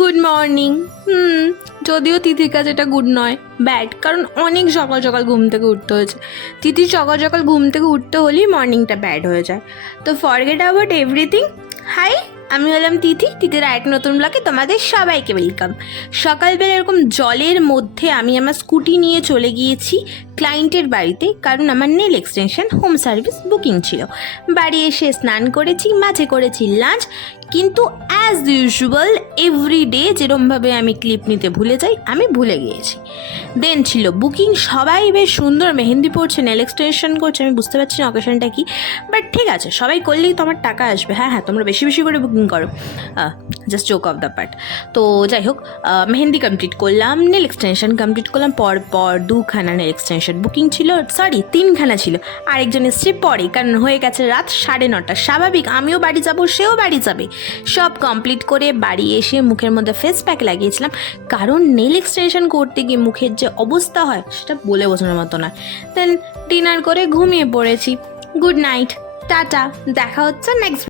Good morning. যদিও তিথির কাছে এটা গুড নয়, ব্যাড, কারণ অনেক সকাল সকাল ঘুম থেকে উঠতে হয়েছে। তিথির সকাল সকাল ঘুম থেকে উঠতে হলেই মর্নিংটা ব্যাড হয়ে যায়। তো ফরগেট অ্যাবাউট এভরিথিং। হাই, আমি হলাম তিথি। তিথির এক নতুন ব্লগে তোমাদের সবাইকে ওয়েলকাম। সকালবেলা এরকম জলের মধ্যে আমি আমার স্কুটি নিয়ে চলে গিয়েছি ক্লায়েন্টের বাড়িতে, কারণ আমার nail extension home service booking ছিল। বাড়ি এসে স্নান করেছি, মাঝে করেছি লাঞ্চ, কিন্তু অ্যাজ ইউজুয়াল এভরিডে যেরমভাবে আমি ক্লিপ নিতে ভুলে যাই, আমি ভুলে গিয়েছি। দেন ছিল বুকিং, সবাই বেশ সুন্দর মেহেন্দি পড়ছে, নেল এক্সটেনশন করছে। আমি বুঝতে পারছি না অকেশনটা কি, বাট ঠিক আছে, সবাই করলেই তো আমার টাকা আসবে। হ্যাঁ হ্যাঁ, তোমরা বেশি বেশি করে বুকিং করো, just joke of the part. তো যাই হোক, মেহেন্দি কমপ্লিট করলাম, নেল এক্সটেনশন কমপ্লিট করলাম। পর 2খানা নেল এক্সটেনশন বুকিং ছিল, সরি 3খানা ছিল। আরেকজন এসছে পরে, কারণ হয়ে গেছে রাত 9:30। স্বাভাবিক, আমিও বাড়ি যাব, সেও বাড়ি যাবে। সব কমপ্লিট করে বাড়ি এসে মুখের মধ্যে ফেস প্যাক লাগিয়েছিলাম, কারণ নেল এক্সটেনশন করতে গিয়ে মুখের যে অবস্থা হয় সেটা বলে বোঝানোর মতো নয়। দেন ডিনার করে ঘুমিয়ে পড়েছি। গুড নাইট, টাটা, দেখা হচ্ছে নেক্সট